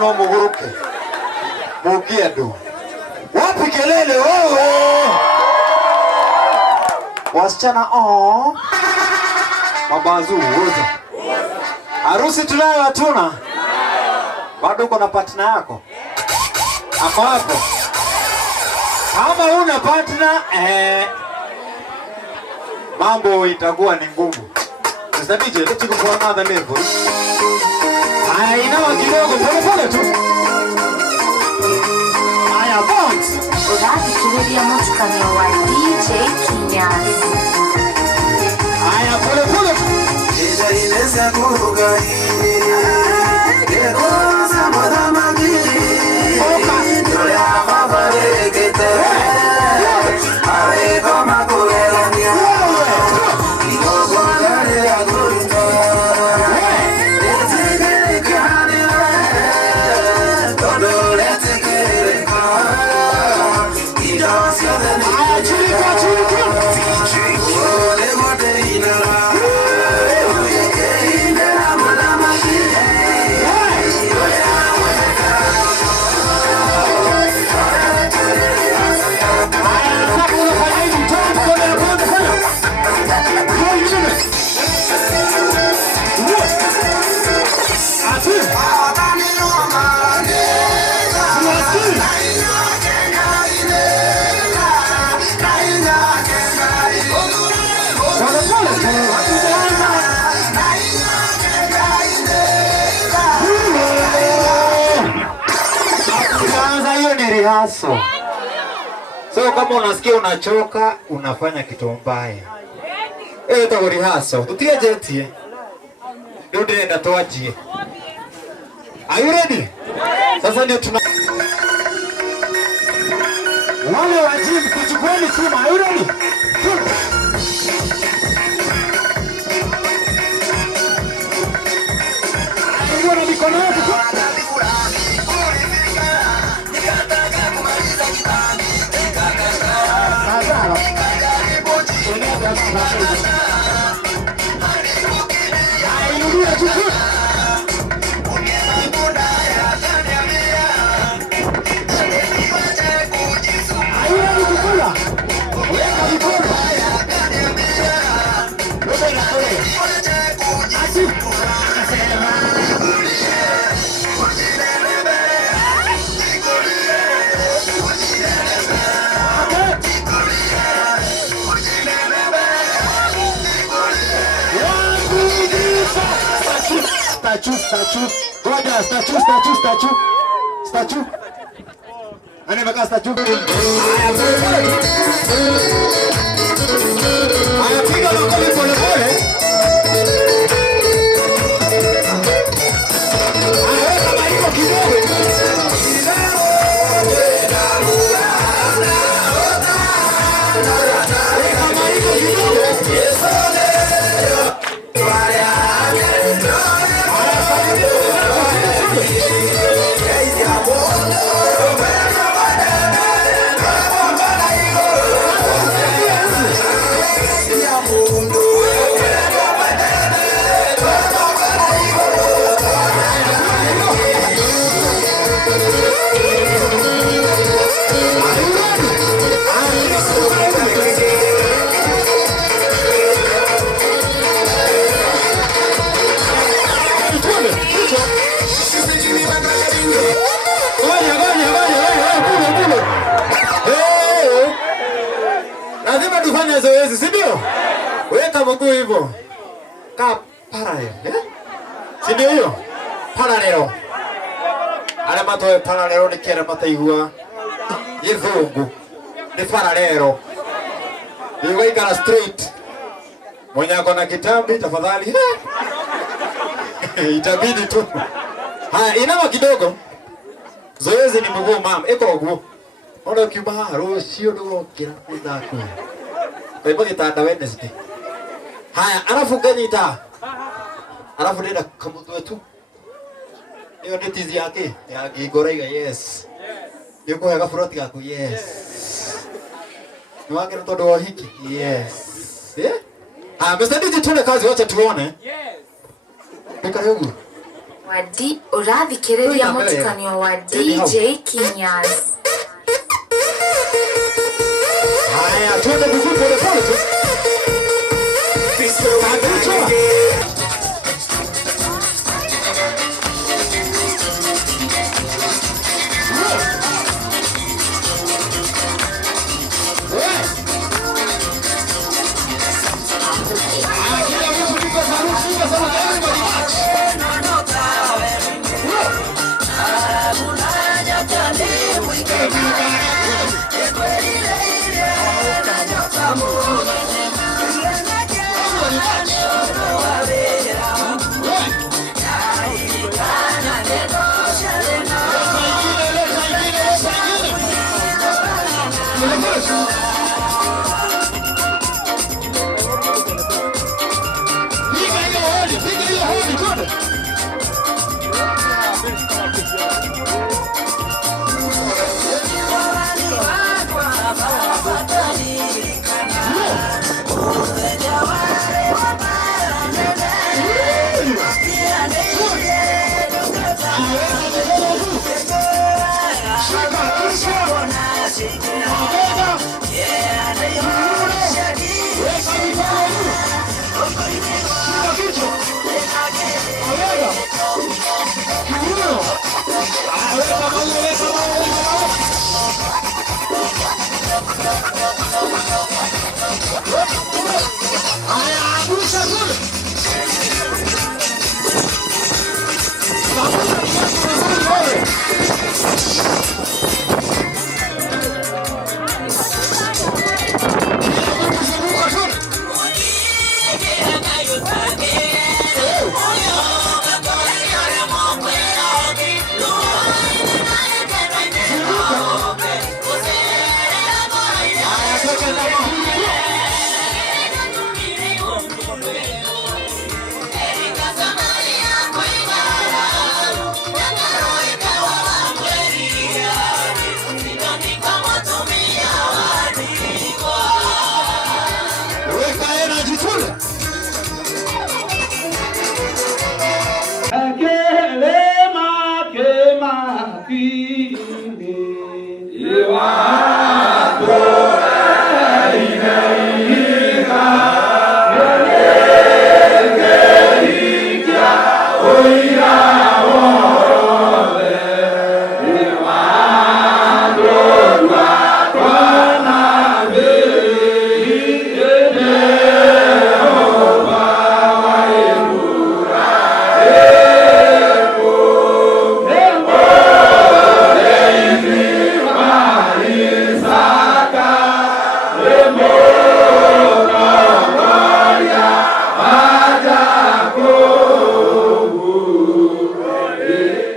no muguruke mukiendo wapi kelele wewe wasichana mabazu wote harusi tunayo hatuna bado uko na partner yako hapo hapo kama una partner mambo itakuwa ni ngumu sasa DJ let's go for another level inawa kidogo pole tu. Aya box. Uradi kiredia mutukamia wa DJ Kinyasi. Aya pole tu. Ileza kurugai. Gekoza madamagi. Oka. Ya mabare kete. Are kama kuelania. Iko gare ya kurinda. So kama unasikia unachoka unafanya kitu mbaya. Ito rehearsal. Tutie jeti. Ndio nenda toaji. Are you ready? Sasa ndio tuna wale wa gym kuchukueni simu. Are you ready? Ndio na mikono yetu. Statue. Ani maka statue. Aya piga lokoli pole pole. Aya kama iko kidogo. Lazima tufanye zoezi, si ndio? Weka mguu hivyo. Ka parallel, si ndio hiyo? Parallel. Ale matoe parallel ni kera mataigua. Yezungu. Ni parallel. Ni weka straight. Mwenye ako na kitambi tafadhali. Itabidi tu. Haya, inawa kidogo. Zoezi ni mguu mama, iko mguu. Ona kibaru sio ndio kila kudako. Kwa hivyo kitanda Wednesday. Haya, alafu ganyita. Alafu nenda kamutwe tu. Iyo ni tizi yake. Ya gigoraiga yes. Yuko hega front gaku yes. Niwake tondu wa hiki. Yes. Eh? Mr. DJ tuna kazi wacha tuone. Yes. Peka huko. Wadi urathikiriria mutukanio wa DJ Kinyas. Haya, tuende vizuri pole pole tu. Full.